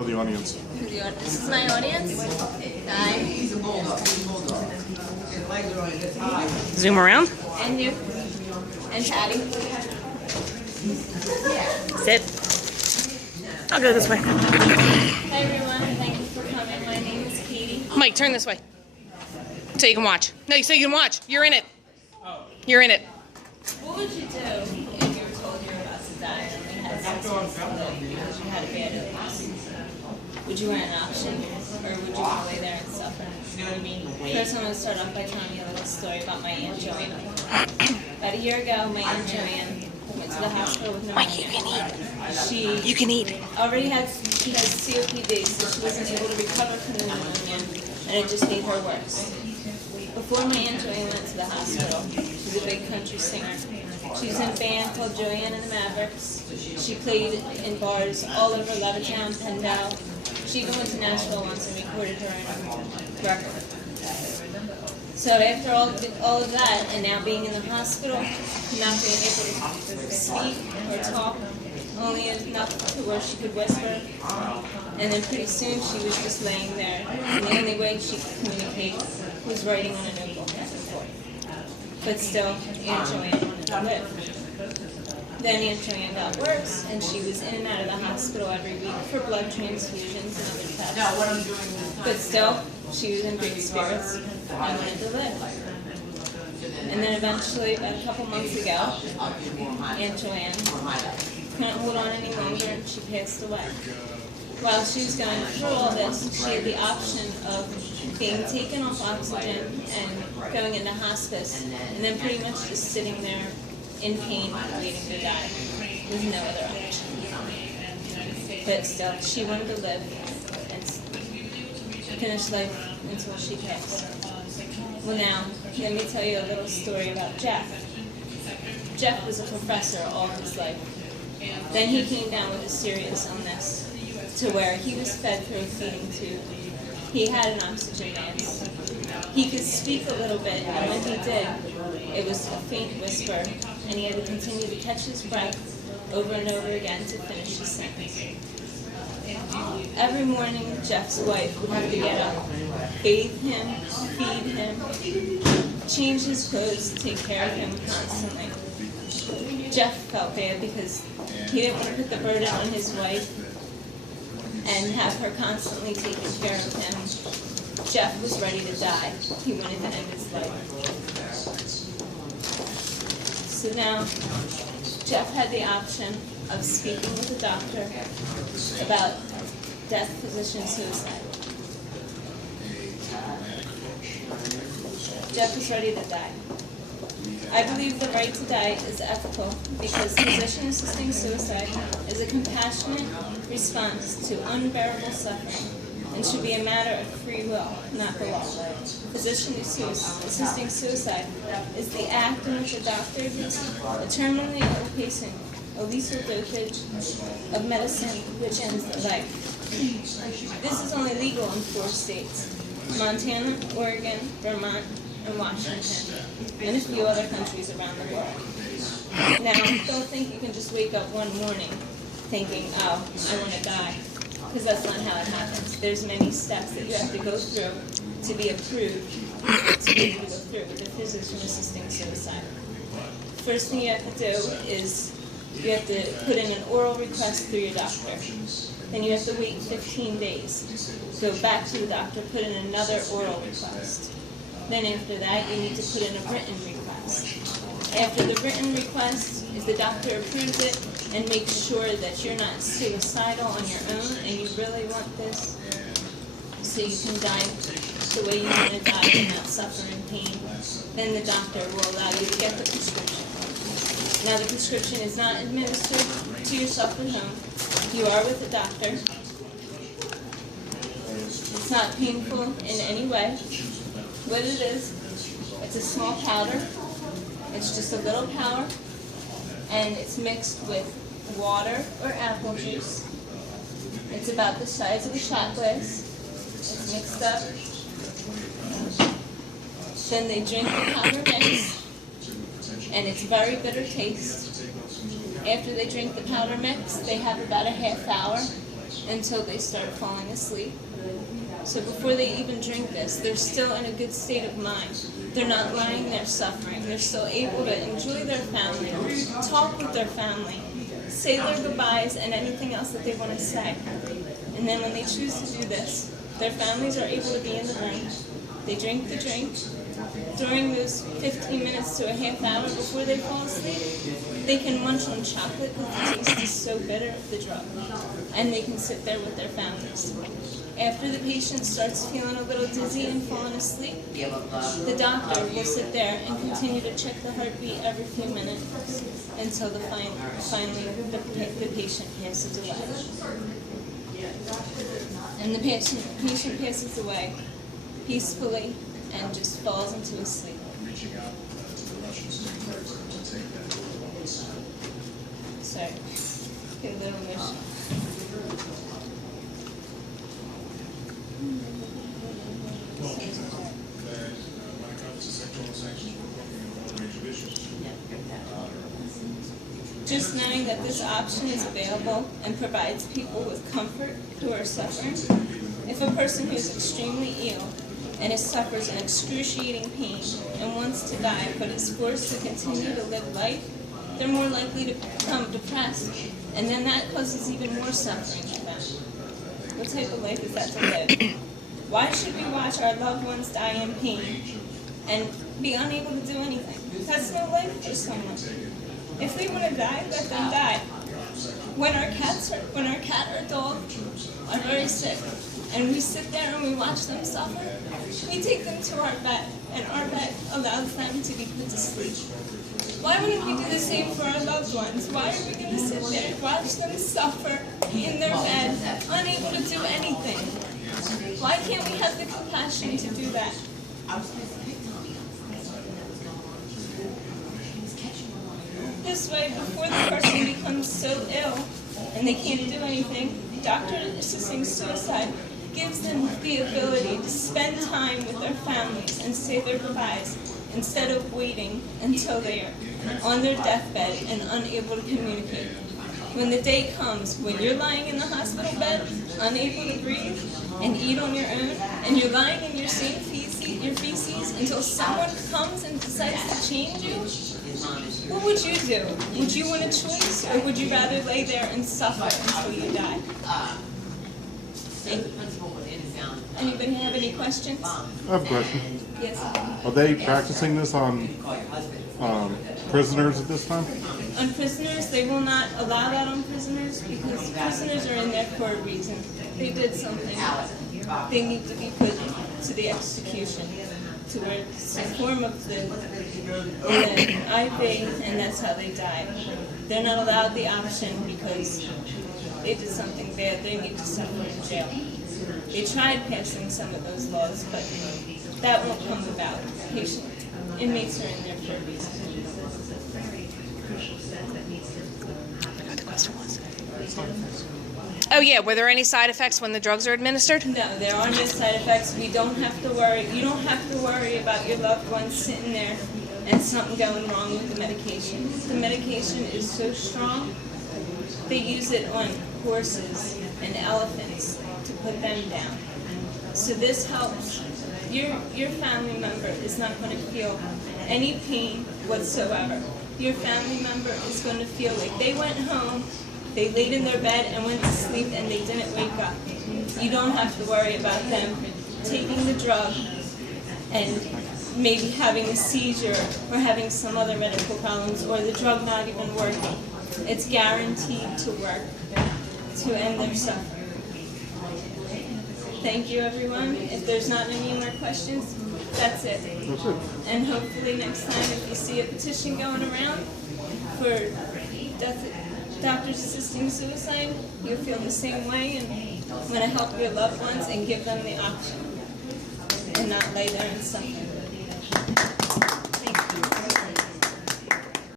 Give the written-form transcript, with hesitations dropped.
The audience. This is my audience. Hi. He's a bulldog. He's a bulldog. His legs are on his thighs. Zoom around. And you. And Patty. Sit. I'll go this way. Hi everyone. Thank you for coming. My name is Katie. Mike, turn this way. So you can watch. No, so you can watch. You're in it. You're in it. What would you do if you were told you were about to die and only had 6 months to live because you had a bad illness? Would you want an option, or would you want to lay there and suffer? First, I'm going to start off by telling you a little story about my Aunt Joanne. About a year ago, my Aunt Joanne went to the hospital with pneumonia. You can eat. She has COPD, so she wasn't able to recover from the pneumonia, and it just made her worse. Before my Aunt Joanne went to the hospital, she's a big country singer. She was in a band called Joanne and the Mavericks. She played in bars all over Levittown, Pendle. She even went to Nashville once and recorded her own record. So after all of that, and now being in the hospital, not being able to speak or talk, only enough to where she could whisper, and then pretty soon she was just laying there, and the only way she could communicate was writing on a notebook back and forth. But still, Aunt Joanne wanted to live. Then Aunt Joanne got worse, and she was in and out of the hospital every week for blood transfusions and other tests. But still, she was in great spirits and wanted to live. And then eventually, about a couple months ago, Aunt Joanne couldn't hold on any longer, and she passed away. While she was going through all this, she had the option of being taken off oxygen and going into hospice, and then pretty much just sitting there in pain, waiting to die. There's no other option. But still, she wanted to live and finish life until she passed. Well now, let me tell you a little story about Jeff. Jeff was a professor all his life. Then he came down with a serious illness to where he was fed through a feeding tube. He had an oxygen mask. He could speak a little bit, and when he did, it was a faint whisper, and he had to continue to catch his breath over and over again to finish his sentence. Every morning, Jeff's wife would have to get up, bathe him, feed him, change his clothes, take care of him constantly. Jeff felt bad because he didn't want to put the burden on his wife and have her constantly taking care of him. Jeff was ready to die. He wanted to end his life. So now, Jeff had the option of speaking with a doctor about death, physician, suicide. Jeff was ready to die. I believe the right to die is ethical because physician-assisting suicide is a compassionate response to unbearable suffering and should be a matter of free will, not the law. Physician-assisting suicide is the act in which a doctor gives a terminally ill patient a lethal dosage of medicine which ends their life. This is only legal in 4 states: Montana, Oregon, Vermont, and Washington, and a few other countries around the world. Now, don't think you can just wake up one morning thinking, oh, I want to die, because that's not how it happens. There's many steps that you have to go through to be approved to be able to go through with a physician-assisting suicide. First thing you have to do is you have to put in an oral request through your doctor. Then you have to wait 15 days. Go back to the doctor, put in another oral request. Then after that, you need to put in a written request. After the written request, if the doctor approves it and makes sure that you're not suicidal on your own and you really want this, so you can die the way you want to die and not suffer in pain, then the doctor will allow you to get the prescription. Now the prescription is not administered to yourself at home. You are with the doctor. It's not painful in any way. What it is, it's a small powder. It's just a little powder, and it's mixed with water or apple juice. It's about the size of a shot glass. It's mixed up. Then they drink the powder mix, and it's very bitter taste. After they drink the powder mix, they have about a half hour until they start falling asleep. So before they even drink this, they're still in a good state of mind. They're not lying there suffering. They're still able to enjoy their family, talk with their family, say their goodbyes and anything else that they want to say. And then when they choose to do this, their families are able to be in the room. They drink the drink. During those 15 minutes to a half hour before they fall asleep, they can munch on chocolate because the taste is so bitter of the drug. And they can sit there with their families. After the patient starts feeling a little dizzy and falling asleep, the doctor will sit there and continue to check the heartbeat every few minutes until finally the patient passes away. And the patient passes away peacefully and just falls into a sleep. Sorry, get a little emotional. Just knowing that this option is available and provides people with comfort who are suffering. If a person who is extremely ill and suffers an excruciating pain and wants to die but is forced to continue to live life, they're more likely to become depressed, and then that causes even more suffering for them. What type of life is that to live? Why should we watch our loved ones die in pain and be unable to do anything? That's no life for someone. If they want to die, let them die. When our cat or dog are very sick, and we sit there and we watch them suffer, we take them to our vet, and our vet allows them to be put to sleep. Why wouldn't we do the same for our loved ones? Why are we going to sit there and watch them suffer in their bed, unable to do anything? Why can't we have the compassion to do that? This way, before the person becomes so ill and they can't do anything, doctor assisting suicide gives them the ability to spend time with their families and say their goodbyes instead of waiting until they are on their deathbed and unable to communicate. When the day comes when you're lying in the hospital bed, unable to breathe and eat on your own, and you're lying in your feces until someone comes and decides to change you, what would you do? Would you want a choice, or would you rather lay there and suffer until you die? Anybody have any questions? I have a question. Yes. Are they practicing this on prisoners at this time? On prisoners, they will not allow that on prisoners because prisoners are in there for a reason. They did something. They need to be put to the execution, to where it's a form of the IV, and that's how they die. They're not allowed the option because they did something bad. They need to suffer in jail. They tried passing some of those laws, but that won't come about. Inmates are in there for a reason. Oh yeah, were there any side effects when the drugs are administered? No, there are no side effects. We don't have to worry. You don't have to worry about your loved ones sitting there and something going wrong with the medication. The medication is so strong, they use it on horses and elephants to put them down. So this helps. Your family member is not going to feel any pain whatsoever. Your family member is going to feel like they went home, they laid in their bed and went to sleep and they didn't wake up. You don't have to worry about them taking the drug and maybe having a seizure or having some other medical problems or the drug not even working. It's guaranteed to work to end their suffering. Thank you, everyone. If there's not any more questions, that's it. That's it. And hopefully next time if you see a petition going around for doctors assisting suicide, you'll feel the same way and want to help your loved ones and give them the option and not lay there and suffer.